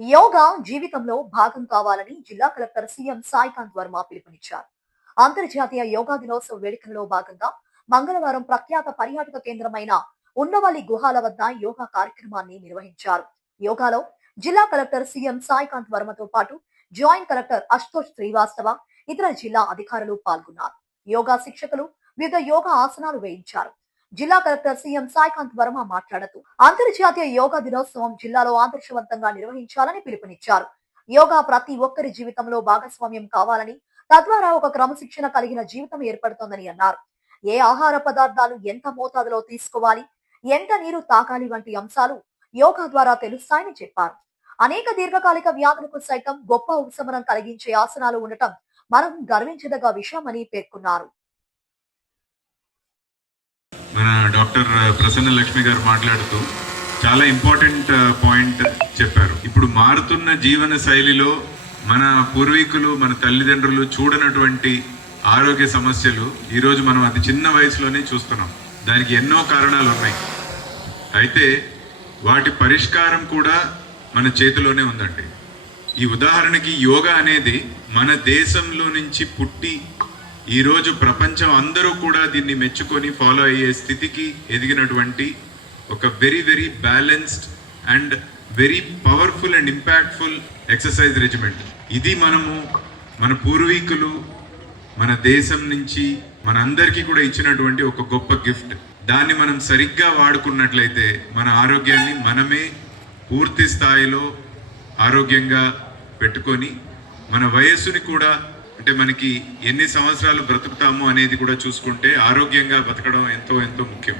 యోగా జీవితంలో భాగం కావాలని జిల్లా కలెక్టర్ సీఎం సాయికాంత్ వర్మ పిలుపునిచ్చారు. అంతర్జాతీయ యోగా దినోత్సవ వేడుకలలో భాగంగా మంగళవారం ప్రఖ్యాత పర్యాటక కేంద్రమైన ఉన్నవల్లి గుహాల వద్ద యోగా కార్యక్రమాన్ని నిర్వహించారు. యోగాలో జిల్లా కలెక్టర్ సీఎం సాయికాంత్ వర్మతో పాటు జాయింట్ కలెక్టర్ అశుతోష్ శ్రీవాస్తవ, ఇతర జిల్లా అధికారులు పాల్గొన్నారు. యోగా శిక్షకులు వివిధ యోగా ఆసనాలు వేయించారు. జిల్లా కలెక్టర్ సీఎం సాయికాంత్ వర్మ మాట్లాడుతూ అంతర్జాతీయ యోగా దినోత్సవం జిల్లాలో ఆదర్శవంతంగా నిర్వహించాలని పిలుపునిచ్చారు. యోగా ప్రతి ఒక్కరి జీవితంలో భాగస్వామ్యం కావాలని, తద్వారా ఒక క్రమశిక్షణ కలిగిన జీవితం ఏర్పడుతోందని అన్నారు. ఏ ఆహార పదార్థాలు ఎంత మోతాదులో తీసుకోవాలి, ఎంత నీరు తాగాలి వంటి అంశాలు యోగా ద్వారా తెలుస్తాయని చెప్పారు. అనేక దీర్ఘకాలిక వ్యాధులకు సైతం గొప్ప ఉపశమనం కలిగించే ఆసనాలు ఉండటం మనం గర్వించదగ్గ విషయమని పేర్కొన్నారు. మన డాక్టర్ ప్రసన్న లక్ష్మి గారు మాట్లాడుతూ చాలా ఇంపార్టెంట్ పాయింట్ చెప్పారు. ఇప్పుడు మారుతున్న జీవన శైలిలో మన పూర్వీకులు, మన తల్లిదండ్రులు చూడనటువంటి ఆరోగ్య సమస్యలు ఈరోజు మనం అతి చిన్న వయసులోనే చూస్తున్నాం. దానికి ఎన్నో కారణాలు ఉన్నాయి. అయితే వాటి పరిష్కారం కూడా మన చేతిలోనే ఉందండి. ఈ ఉదాహరణకి యోగా అనేది మన దేశంలో నుంచి పుట్టి ఈరోజు ప్రపంచం అందరూ కూడా దీన్ని మెచ్చుకొని ఫాలో అయ్యే స్థితికి ఎదిగినటువంటి ఒక very very balanced and very powerful and impactful exercise regiment. ఇది మన పూర్వీకులు మన దేశం నుంచి మనందరికీ కూడా ఇచ్చినటువంటి ఒక గొప్ప గిఫ్ట్. దాన్ని మనం సరిగ్గా వాడుకున్నట్లయితే మన ఆరోగ్యాన్ని మనమే పూర్తి స్థాయిలో ఆరోగ్యంగా పెట్టుకొని మన వయస్సుని కూడా, అంటే మనకి ఎన్ని సంవత్సరాలు బ్రతుకుతాము అనేది కూడా చూసుకుంటే ఆరోగ్యంగా బతకడం ఎంతో ఎంతో ముఖ్యం.